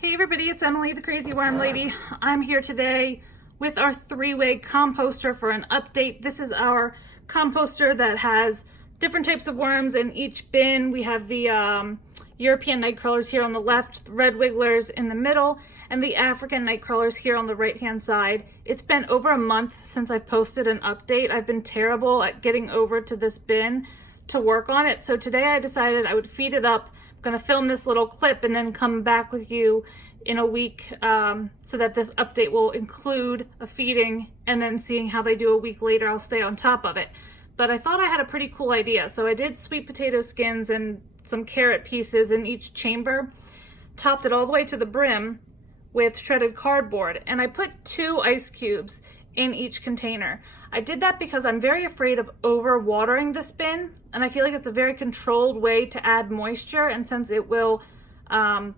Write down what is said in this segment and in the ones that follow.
Hey everybody, it's Emily, the Crazy Worm Lady. I'm here today with our three-way composter for an update. This is our composter that has different types of worms in each bin. We have the European nightcrawlers here on the left, the red wigglers in the middle, and the African nightcrawlers here on the right-hand side. It's been over a month since I've posted an update. I've been terrible at getting over to this bin to work on it. So today I decided I would feed it up. I'm going to film this little clip and then come back with you in a week so that this update will include a feeding, and then seeing how they do a week later, I'll stay on top of it. But I thought I had a pretty cool idea. So I did sweet potato skins and some carrot pieces in each chamber, topped it all the way to the brim with shredded cardboard, and I put 2 ice cubes in each container. I did that because I'm very afraid of over watering this bin, and I feel like it's a very controlled way to add moisture, and since it will, well,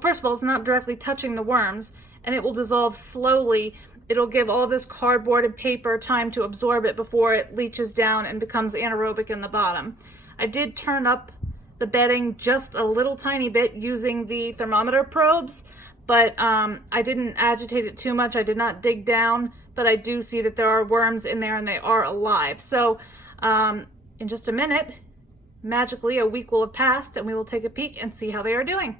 first of all, it's not directly touching the worms, and it will dissolve slowly. It'll give all this cardboard and paper time to absorb it before it leaches down and becomes anaerobic in the bottom. I did turn up the bedding just a little tiny bit using the thermometer probes, but I didn't agitate it too much. I did not dig down, but I do see that there are worms in there and they are alive. So in just a minute, magically a week will have passed and we will take a peek and see how they are doing.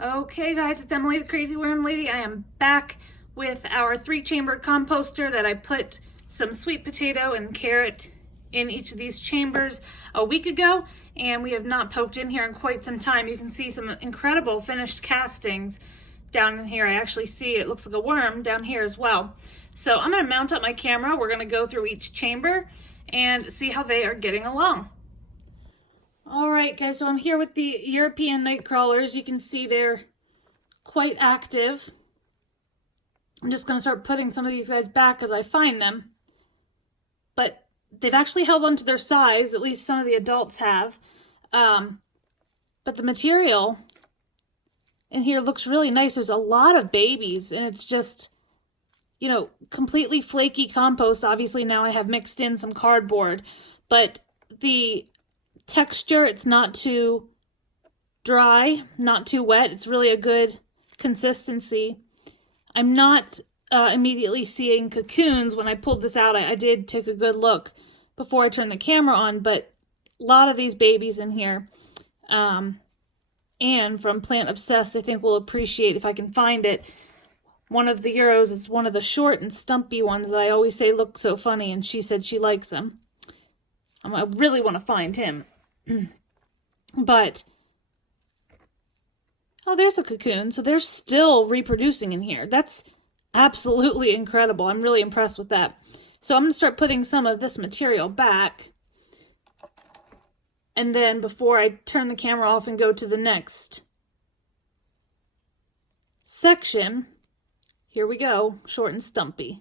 Okay guys, it's Emily the Crazy Worm Lady. I am back with our 3-chambered composter that I put some sweet potato and carrot in each of these chambers a week ago, and we have not poked in here in quite some time. You can see some incredible finished castings down in here. I actually see it looks like a worm down here as well. So I'm going to mount up my camera. We're going to go through each chamber and see how they are getting along. All right guys, so I'm here with the European night crawlers. You can see they're quite active. I'm just going to start putting some of these guys back as I find them, but they've actually held on to their size, at least some of the adults have. But the material in here looks really nice. There's a lot of babies, and it's just, you know, completely flaky compost. Obviously now I have mixed in some cardboard, but the texture, it's not too dry, not too wet. It's really a good consistency. I'm not immediately seeing cocoons. When I pulled this out, I did take a good look before I turned the camera on, but a lot of these babies in here. And from Plant Obsessed, I think will appreciate, if I can find it, one of the Euros is one of the short and stumpy ones that I always say look so funny, and she said she likes him. I really want to find him. But, oh, there's a cocoon. So they're still reproducing in here. That's absolutely incredible. I'm really impressed with that. So I'm going to start putting some of this material back. And then before I turn the camera off and go to the next section, here we go, short and stumpy.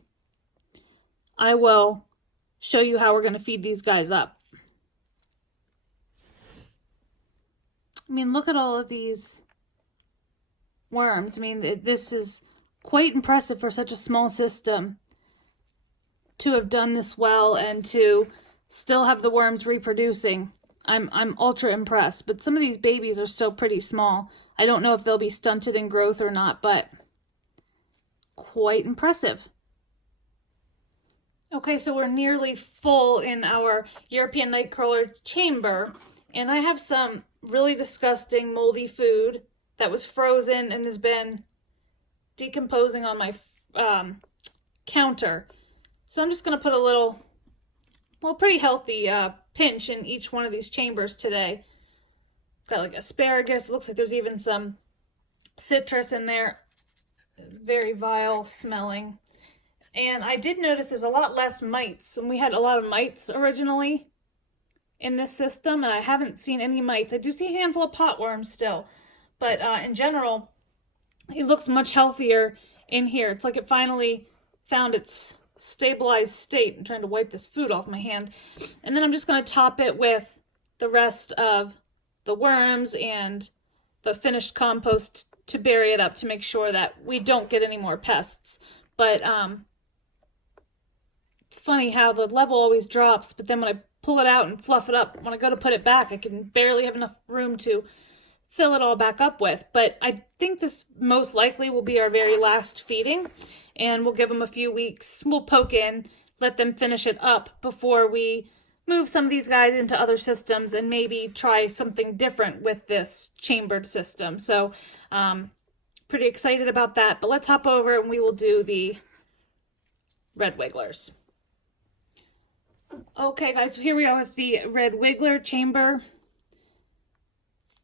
I will show you how we're going to feed these guys up. I mean, look at all of these worms. I mean, this is quite impressive for such a small system to have done this well and to still have the worms reproducing. I'm ultra impressed, but some of these babies are still pretty small. I don't know if they'll be stunted in growth or not, but quite impressive. Okay, so we're nearly full in our European nightcrawler chamber, and I have some really disgusting moldy food that was frozen and has been decomposing on my counter. So I'm just going to put a little, well, pretty healthy pinch in each one of these chambers today. Got like asparagus. It looks like there's even some citrus in there. Very vile smelling. And I did notice there's a lot less mites. And we had a lot of mites originally in this system, and I haven't seen any mites. I do see a handful of potworms still, but in general, it looks much healthier in here. It's like it finally found its stabilized state. I'm trying to wipe this food off my hand. And then I'm just going to top it with the rest of the worms and the finished compost to bury it up to make sure that we don't get any more pests. But it's funny how the level always drops, but then when I pull it out and fluff it up, when I go to put it back, I can barely have enough room to fill it all back up with. But I think this most likely will be our very last feeding, and we'll give them a few weeks. We'll poke in, let them finish it up before we move some of these guys into other systems and maybe try something different with this chambered system. So pretty excited about that, but let's hop over and we will do the red wigglers. Okay guys, so here we are with the red wiggler chamber.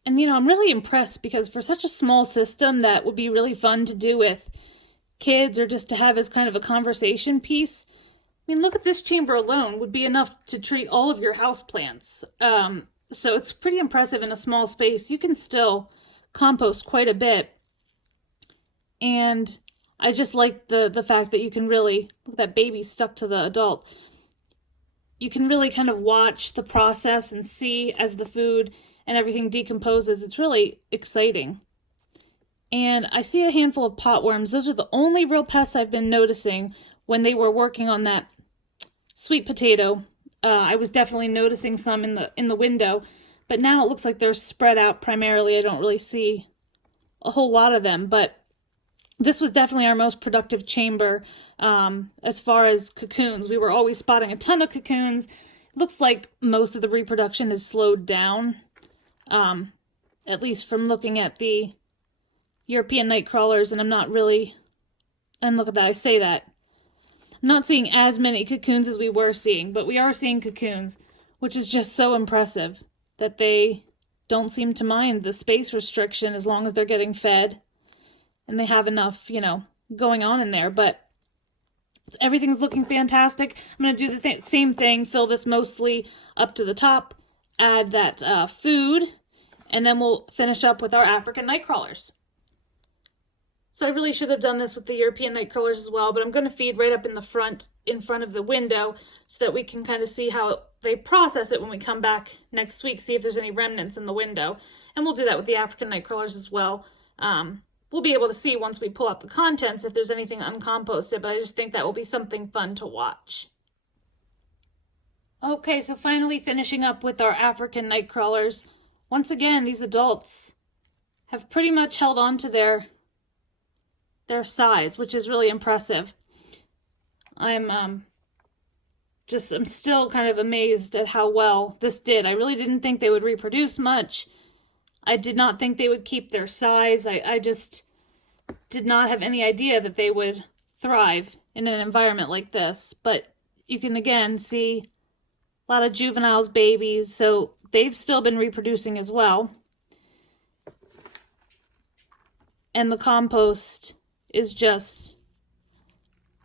And you know, I'm really impressed because for such a small system that would be really fun to do with kids or just to have as kind of a conversation piece. I mean, look at this chamber alone would be enough to treat all of your houseplants. So it's pretty impressive in a small space. You can still compost quite a bit. And I just like the fact that you can really, look at that baby stuck to the adult. You can really kind of watch the process and see as the food and everything decomposes. It's really exciting. And I see a handful of potworms. Those are the only real pests I've been noticing when they were working on that sweet potato. I was definitely noticing some in the window, but now it looks like they're spread out primarily. I don't really see a whole lot of them, but this was definitely our most productive chamber as far as cocoons. We were always spotting a ton of cocoons. It looks like most of the reproduction has slowed down, at least from looking at the European night crawlers, and I'm not really, and look at that, I say that. I'm not seeing as many cocoons as we were seeing, but we are seeing cocoons, which is just so impressive that they don't seem to mind the space restriction as long as they're getting fed and they have enough, you know, going on in there. But everything's looking fantastic. I'm going to do the same thing, fill this mostly up to the top, add that food, and then we'll finish up with our African night crawlers. So I really should have done this with the European night crawlers as well, but I'm going to feed right up in front of the window so that we can kind of see how they process it when we come back next week, see if there's any remnants in the window. And we'll do that with the African night crawlers as well. We'll be able to see once we pull out the contents if there's anything uncomposted, but I just think that will be something fun to watch. Okay, so finally finishing up with our African night crawlers. Once again, these adults have pretty much held on to their size, which is really impressive. I'm still kind of amazed at how well this did. I really didn't think they would reproduce much. I did not think they would keep their size. I just did not have any idea that they would thrive in an environment like this. But you can again see a lot of juveniles, babies, so they've still been reproducing as well. And the compost is just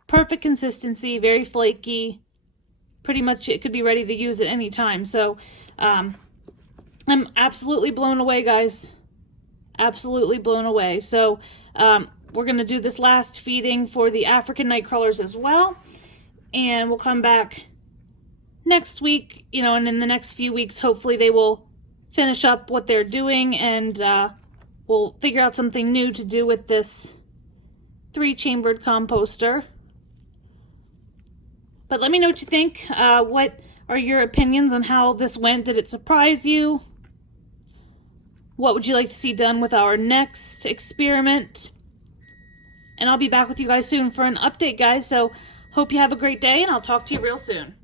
perfect consistency, very flaky. Pretty much it could be ready to use at any time. So I'm absolutely blown away, guys. Absolutely blown away. So we're going to do this last feeding for the African night crawlers as well. And we'll come back next week, you know, and in the next few weeks, hopefully they will finish up what they're doing, and we'll figure out something new to do with this 3-chambered composter. But let me know what you think. What are your opinions on how this went? Did it surprise you? What would you like to see done with our next experiment? And I'll be back with you guys soon for an update, guys. So hope you have a great day, and I'll talk to you real soon.